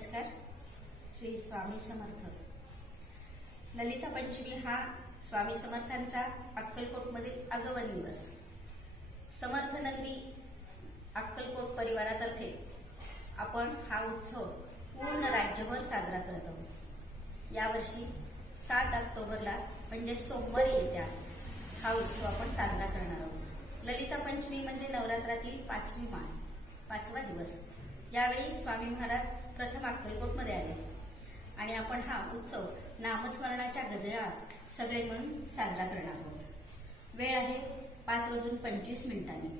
नमस्कार. श्री स्वामी समर्थ. ललिता पंचमी हा स्वामी समर्थांचा अक्कलकोटमधील आगमन दिवस. समर्थ नगरी अक्कलकोट परिवारातर्फे आपण हा उत्सव पूर्ण राज्यभर साजरा करत आहोत. यावर्षी 7 ऑक्टोबरला म्हणजे सोमवारी येत्या हा उत्सव आपण साजरा करणार आहोत. ललिता पंचमी म्हणजे नवरात्रातील 5वी माळ, 5वा दिवस. यावेळी स्वामी महाराज प्रथम अक्कलकोटमध्ये आले आणि आपण हा उत्सव नामस्मरणाच्या गजरात सगळे मिळून साजरा करणार आहोत. वेळ आहे 5:25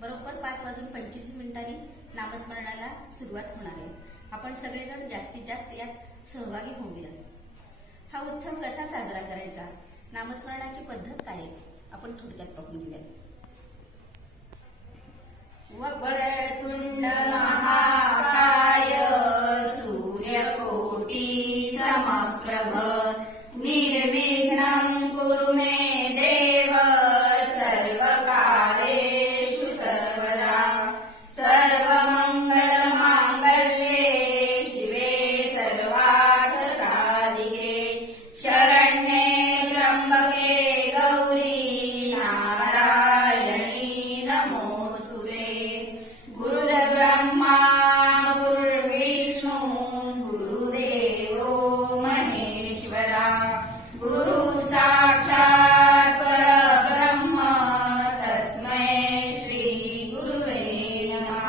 बरोबर 5:25 नामस्मरणाला सुरुवात होणार आहे. आपण सगळेजण जास्तीत जास्त यात सहभागी होऊया. हा उत्सव कसा साजरा करायचा, नामस्मरणाची पद्धत काय आहे, आपण थोडक्यात पाहून घेऊया. वक्रतुंड महाकाय सूर्यकोटि समप्रभ निर्विघ्नं कुरु मे देव सर्वकार्येषु सर्वदा सर्वमंगलमांगल्ये शिवे सर्वार्थसाधिके शरण्ये त्र्यंबके गौरी नारायणी नमोस्तुते. गुरुर्ब्रह्मा गुरुर्विष्णु गुरुदेवो महेश्वरा गुरु साक्षात् परब्रह्म तस्मै श्री गुरुवे नमः.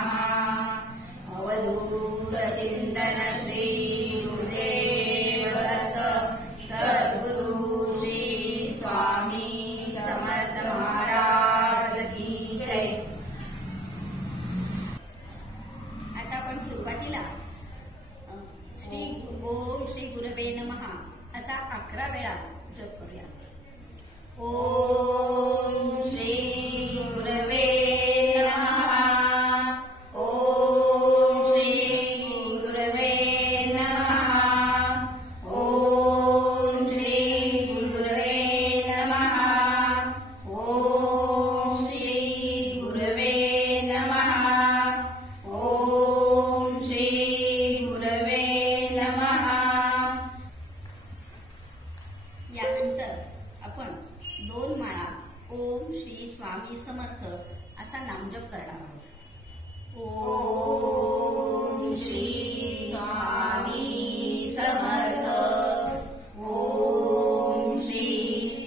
अवधूत चिंतन श्री गुरुदेव दत्त सद्गुरु श्री स्वामी समर्थ महाराज की जय. आता आपण सुरुवातीला श्री ओम श्री गुरवे नमः असा 11 वेळा जप करूया. ओम श्री गुरवे नमः. ओम श्री गुरवे नमः. ओम श्री गुरवे नमः. ओम श्री गुरवे नमः. ओम श्री गुरवे नमः. यानंतर आपण 2 माळा ओम श्री स्वामी समर्थ असा नामजप करणार आहोत. ओम श्री स्वामी समर्थ. ओम श्री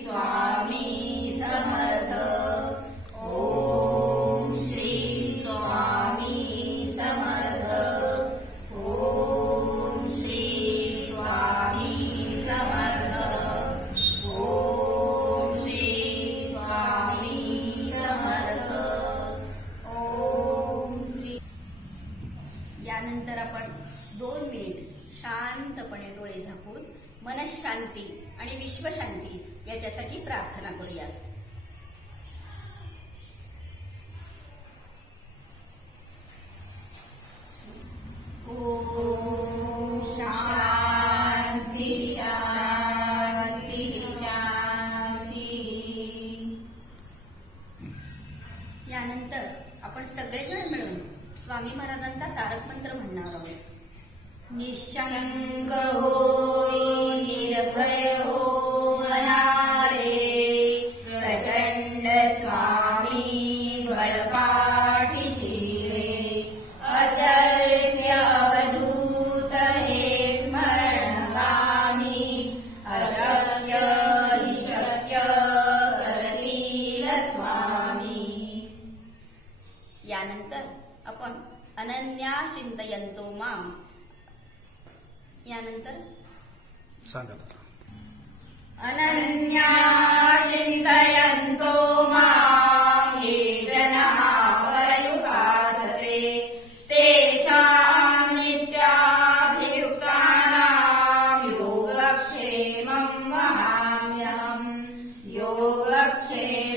स्वामी समर्थ. ओम श्री स्वामी समर्थ. ओम श्री स्वामी समर्थ. ओम श्री स्वामी समर्थ. ओम श्री. यानंतर आपण 2 मिनिट शांतपणे डोळे झाकून मनशांती आणि विश्वशांती याच्यासाठी प्रार्थना करूयात. ओम शांती शांती शांती. यानंतर आपण सगळेजण मिळून स्वामी महाराजांचा तारक मंत्र म्हणणार आहोत. निशंक होई निर्भय हो मनारे प्रचंड स्वामी बळपाठीशी रे अतर्क्य अवधूत हे स्मरणगामी अशक्य हि शक्य करतील स्वामी. यानंतर आपण अनन्या चिंतयन्तो माम. यानंतर अनन्या चिन्तयन्तो मां ये जनाः पर्युपासते तेषां नित्याभियुक्तानां योगक्षेमं वहाम्यहम्. योगक्षेमं